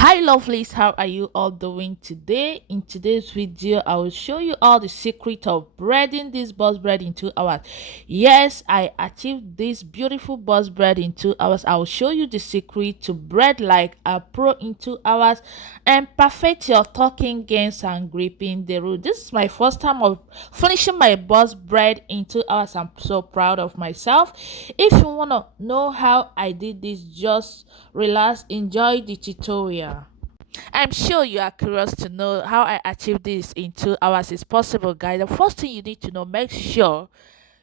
Hi lovelies, how are you all doing today? In today's video I will show you all the secret of braiding this boss braid in 2 hours. Yes, I achieved this beautiful boss braid in 2 hours. I will show you the secret to braid like a pro in 2 hours and perfect your talking gains and gripping the root. This is my first time of finishing my boss braid in 2 hours. I'm so proud of myself. If you want to know how I did this, just relax, enjoy the tutorial. I'm sure you are curious to know how I achieved this in 2 hours. It's possible, guys. The first thing you need to know, make sure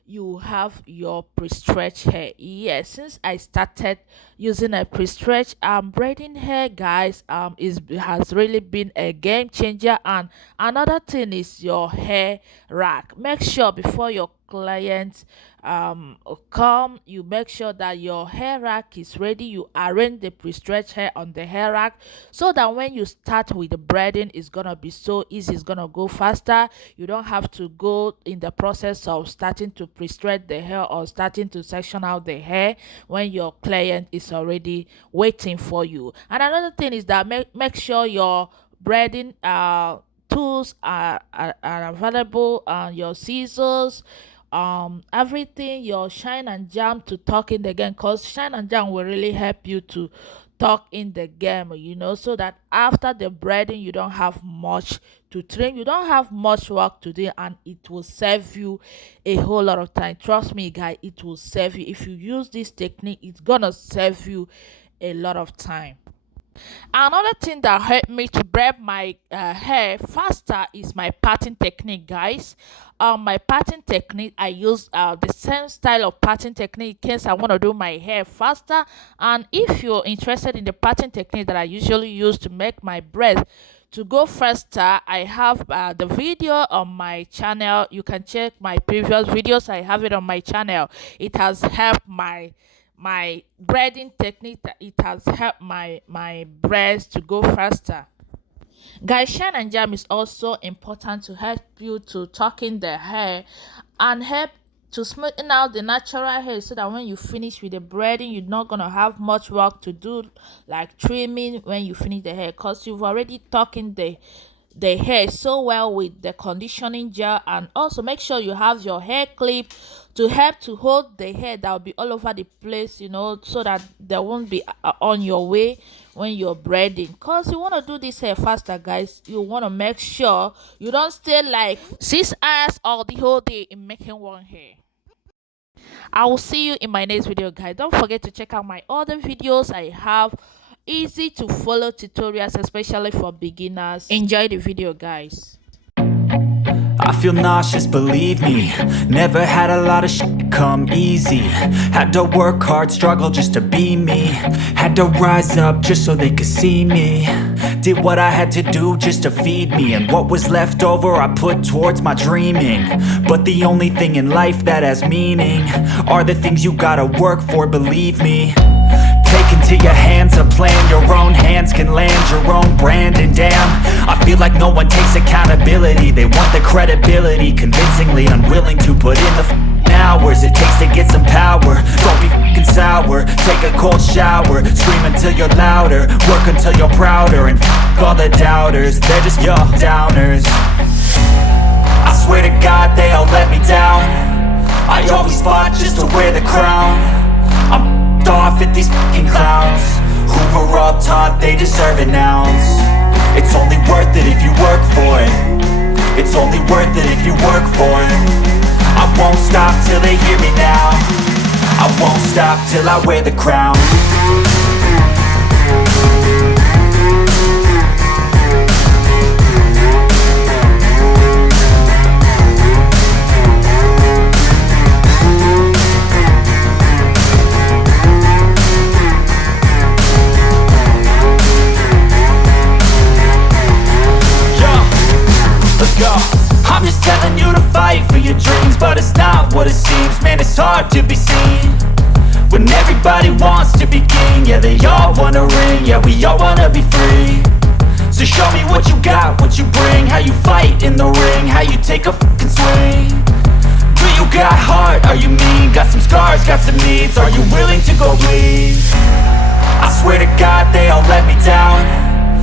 you have your pre-stretch hair. Yes, since I started using a pre-stretch braiding hair, guys, is has really been a game changer. And another thing is your hair rack. Make sure before your clients come, you make sure that your hair rack is ready. You arrange the pre-stretch hair on the hair rack so that when you start with the braiding, it's gonna be so easy, it's gonna go faster. You don't have to go in the process of starting to pre-stretch the hair or starting to section out the hair when your client is already waiting for you. And another thing is that make sure your braiding tools are available, your scissors, everything, your shine and jam to talk in the game, because shine and jam will really help you to talk in the game, so that after the braiding you don't have much to trim, you don't have much work to do, and it will save you a whole lot of time. Trust me, guys, it will save you. If you use this technique, it's gonna save you a lot of time. Another thing that helped me to braid my hair faster is my parting technique, guys. My parting technique, I use the same style of parting technique in case I want to do my hair faster. And if you're interested in the parting technique that I usually use to make my braid to go faster, I have the video on my channel. You can check my previous videos. I have it on my channel. It has helped my braiding technique, that it has helped my braids to go faster. Guys, shine and jam is also important to help you to tuck in the hair and help to smoothen out the natural hair, so that when you finish with the braiding, you're not gonna have much work to do like trimming when you finish the hair, because you've already tucked in the hair so well with the conditioning gel. And also make sure you have your hair clip to help to hold the hair that will be all over the place, so that there won't be on your way when you're braiding, because you want to do this hair faster, guys. You want to make sure you don't stay like 6 hours or the whole day in making one hair. I will see you in my next video, guys. Don't forget to check out my other videos. I have easy to follow tutorials, especially for beginners. Enjoy the video, guys. I feel nauseous, believe me. Never had a lot of shit come easy. Had to work hard, struggle just to be me. Had to rise up just so they could see me. Did what I had to do just to feed me, and what was left over I put towards my dreaming. But the only thing in life that has meaning are the things you gotta work for, believe me. Take into your hands a plan, your own hands can land your own brand. And damn, I feel like no one takes accountability. They want the credibility, convincingly unwilling to put in the hours it takes to get some power. Don't be f***ing sour, take a cold shower. Scream until you're louder, work until you're prouder. And f*** all the doubters, they're just your downers. I swear to God they all let me down. I always fought just to wear the crown. I'm off at these fucking clowns who were all taught they deserve an ounce. It's only worth it if you work for it. It's only worth it if you work for it. I won't stop till they hear me now. I won't stop till I wear the crown. I'm just telling you to fight for your dreams, but it's not what it seems. Man, it's hard to be seen when everybody wants to be king. Yeah, they all wanna ring, yeah, we all wanna be free. So show me what you got, what you bring, how you fight in the ring, how you take a fucking swing. Do you got heart, are you mean? Got some scars, got some needs, are you willing to go bleed? I swear to God they all let me down.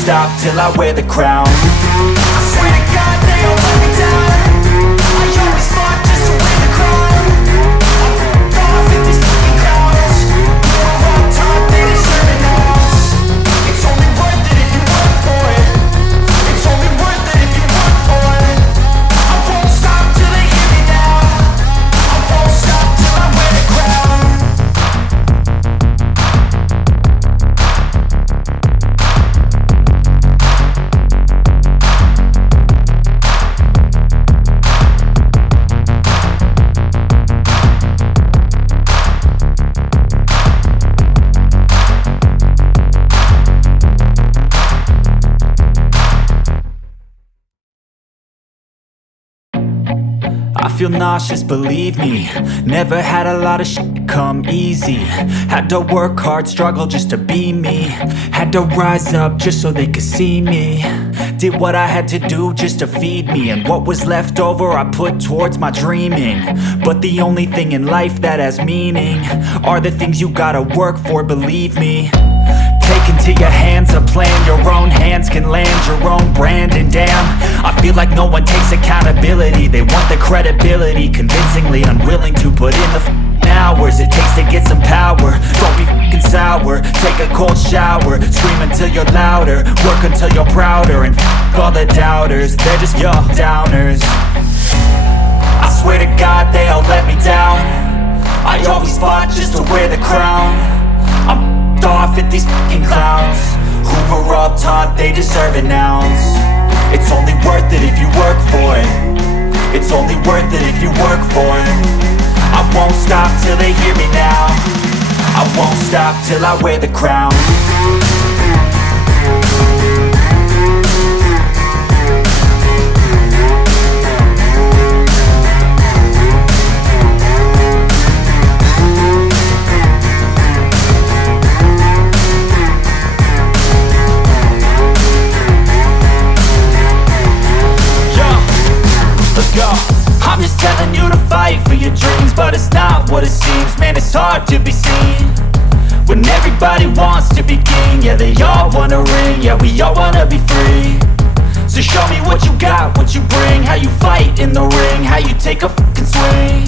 stop till I wear the crown. I swear to God they all let me down. I always fought just to wear the crown. I'm off at these fucking clowns. Who are all taught they deserve an ounce. It's only worth it if you work for it. It's only worth it if you work for it. I won't stop till they hear me now. I won't stop till I wear the crown. I feel nauseous, believe me. Never had a lot of shit come easy. Had to work hard, struggle just to be me. Had to rise up just so they could see me. Did what I had to do just to feed me. And what was left over I put towards my dreaming. But the only thing in life that has meaning are the things you gotta work for, believe me. Take into your hands a plan. Your own hands can land your own brand. And damn, I feel like no one takes accountability. They want the credibility, convincingly unwilling to put in the hours it takes to get some power. Don't be f***ing sour. Take a cold shower. Scream until you're louder. Work until you're prouder. And f*** all the doubters, they're just your downers. I swear to God they all let me down. I always fought just to wear the crown. I'm off at these fucking clowns who were all taught they deserve an ounce. It's only worth it if you work for it. It's only worth it if you work for it. I won't stop till they hear me now. I won't stop till I wear the crown. I'm just telling you to fight for your dreams, but it's not what it seems. Man, it's hard to be seen when everybody wants to be king. Yeah, they all wanna ring, yeah, we all wanna be free. So show me what you got, what you bring. How you fight in the ring, how you take a fucking swing.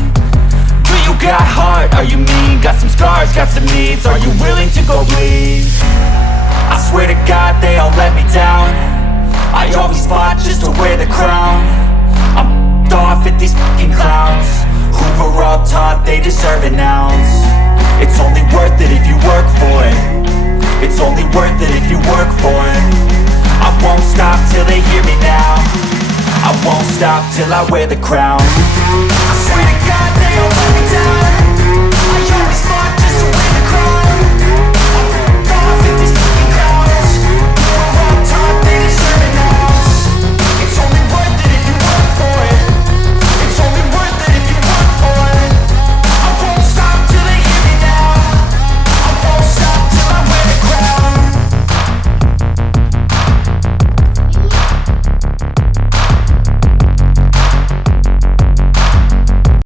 Do you got heart, are you mean? Got some scars, got some needs, are you willing to go bleed? I swear to God they all let me down. I always fought just to wear the crown. I'm off at these fucking clowns who were all taught they deserve an ounce. It's only worth it if you work for it. It's only worth it if you work for it. I won't stop till they hear me now. I won't stop till I wear the crown. I swear to God